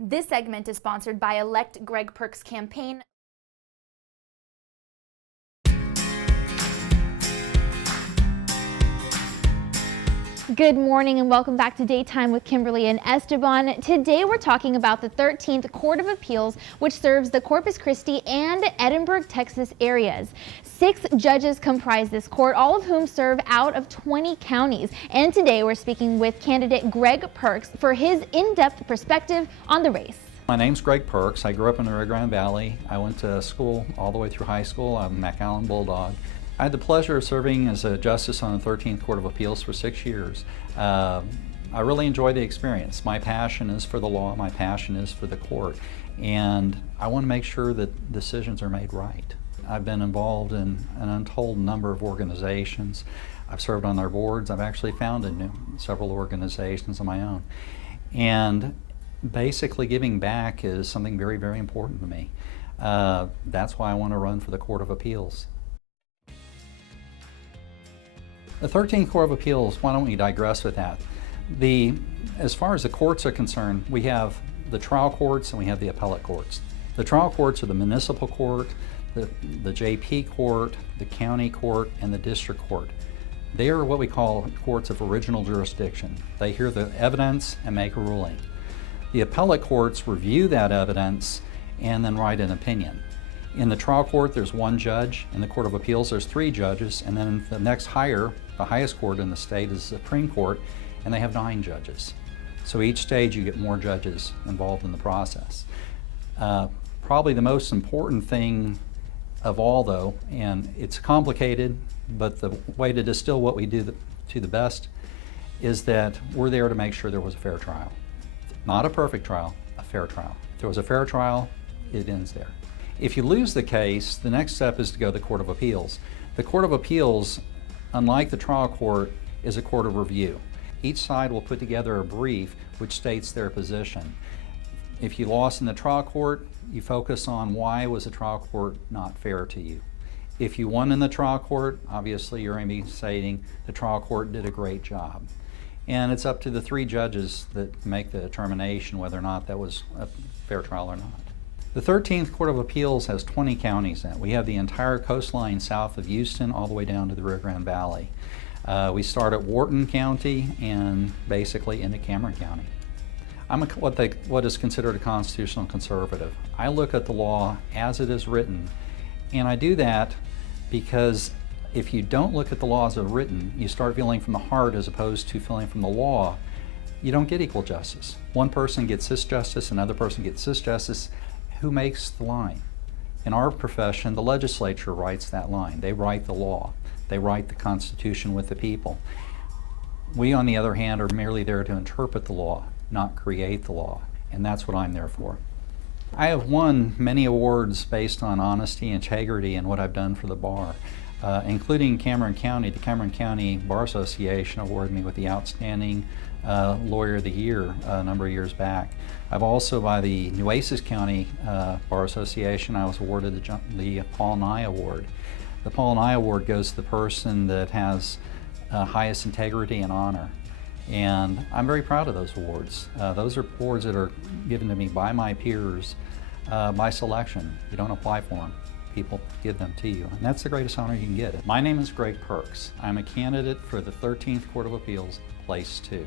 This segment is sponsored by Elect Greg Perkes campaign. Good morning and welcome back to Daytime with Kimberly and Esteban. Today we're talking about the 13th Court of Appeals, which serves the Corpus Christi and Edinburgh, Texas areas. 6 judges comprise this court, all of whom serve out of 20 counties. And today we're speaking with candidate Greg Perkes for his in-depth perspective on the race. My name's Greg Perkes. I grew up in the Rio Grande Valley. I went to school all the way through high school. I'm a McAllen Bulldog. I had the pleasure of serving as a justice on the 13th Court of Appeals for 6 years. I really enjoy the experience. My passion is for the law, my passion is for the court, and I want to make sure that decisions are made right. I've been involved in an untold number of organizations. I've served on their boards. I've actually founded several organizations of my own. And basically giving back is something very, very important to me. That's why I want to run for the Court of Appeals. The 13th Court of Appeals, why don't we digress with that? As far as the courts are concerned, we have the trial courts and we have the appellate courts. The trial courts are the municipal court, the JP court, the county court, and the district court. They are what we call courts of original jurisdiction. They hear the evidence and make a ruling. The appellate courts review that evidence and then write an opinion. In the trial court, there's 1 judge. In the Court of Appeals, there's 3 judges. And then the next higher, the highest court in the state is the Supreme Court, and they have 9 judges. So each stage you get more judges involved in the process. Probably the most important thing of all though, and it's complicated, but the way to distill what we do to the best is that we're there to make sure there was a fair trial. Not a perfect trial, a fair trial. If there was a fair trial, it ends there. If you lose the case, the next step is to go to the Court of Appeals. The Court of Appeals, unlike the trial court, is a court of review. Each side will put together a brief which states their position. If you lost in the trial court, you focus on why was the trial court not fair to you. If you won in the trial court, obviously you're going to be stating the trial court did a great job. And it's up to the 3 judges that make the determination whether or not that was a fair trial or not. The 13th Court of Appeals has 20 counties in it. We have the entire coastline south of Houston all the way down to the Rio Grande Valley. We start at Wharton County and basically into Cameron County. I'm what is considered a constitutional conservative. I look at the law as it is written, and I do that because if you don't look at the law as it's written, you start feeling from the heart as opposed to feeling from the law, you don't get equal justice. One person gets this justice, another person gets this justice. Who makes the line? In our profession, the legislature writes that line. They write the law. They write the Constitution with the people. We, on the other hand, are merely there to interpret the law, not create the law, and that's what I'm there for. I have won many awards based on honesty, integrity, and what I've done for the bar, including Cameron County. The Cameron County Bar Association awarded me with the Outstanding Lawyer of the Year a number of years back. I've also, by the Nueces County Bar Association, I was awarded the Paul Nye Award. The Paul Nye Award goes to the person that has highest integrity and honor. And I'm very proud of those awards. Those are awards that are given to me by my peers by selection. You don't apply for them. People give them to you, and that's the greatest honor you can get. My name is Greg Perkes. I'm a candidate for the 13th Court of Appeals, Place 2.